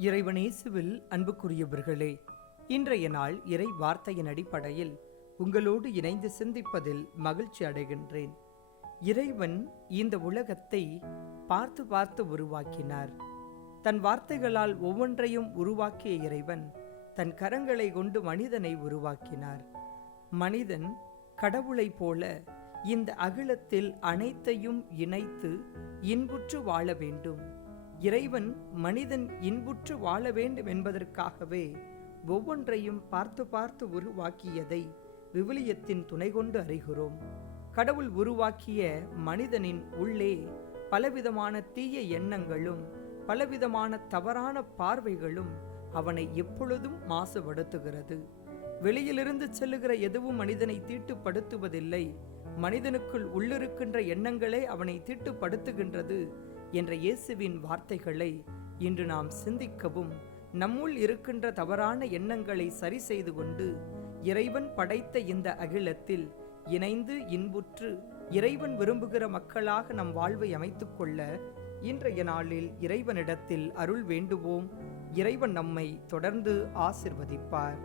இறைவனேசுவில் அன்புக்குரியவர்களே இன்றைய நாள் இறை வார்த்தையின் அடிப்படையில் உங்களோடு இணைந்து சிந்திப்பதில் மகிழ்ச்சி அடைகின்றேன். இறைவன் இந்த உலகத்தை பார்த்து பார்த்து உருவாக்கினார். தன் வார்த்தைகளால் ஒவ்வொன்றையும் உருவாக்கிய இறைவன் தன் கரங்களை கொண்டு மனிதனை உருவாக்கினார். மனிதன் கடவுளைப் போல இந்த அகிலத்தில் அனைத்தையும் இணைத்து இன்புற்று வாழ வேண்டும். இறைவன் மனிதன் இன்புற்று வாழ வேண்டும் என்பதற்காகவே ஒவ்வொன்றையும் பார்த்து பார்த்து உருவாக்கியதை விவிலியத்தின் துணை கொண்டு அறிகிறோம். கடவுள் உருவாக்கிய மனிதனின் உள்ளே பலவிதமான தீய எண்ணங்களும் பலவிதமான தவறான பார்வைகளும் அவனை எப்பொழுதும் மாசுபடுத்துகிறது. வெளியிலிருந்து செல்லுகிற எதுவும் மனிதனை தீட்டுப்படுத்துவதில்லை. மனிதனுக்குள் உள்ளிருக்கின்ற எண்ணங்களே அவனை தீட்டுப்படுத்துகின்றது என்ற இயேசுவின் வார்த்தைகளை இன்று நாம் சிந்திக்கவும் நம்முள் இருக்கின்ற தவறான எண்ணங்களை சரி செய்து கொண்டு இறைவன் படைத்த இந்த அகிலத்தில் இணைந்து இன்புற்று இறைவன் விரும்புகிற மக்களாக நம் வாழ்வை அமைத்துக்கொள்ள இன்றைய நாளில் இறைவனிடத்தில் அருள் வேண்டுவோம். இறைவன் நம்மை தொடர்ந்து ஆசிர்வதிப்பார்.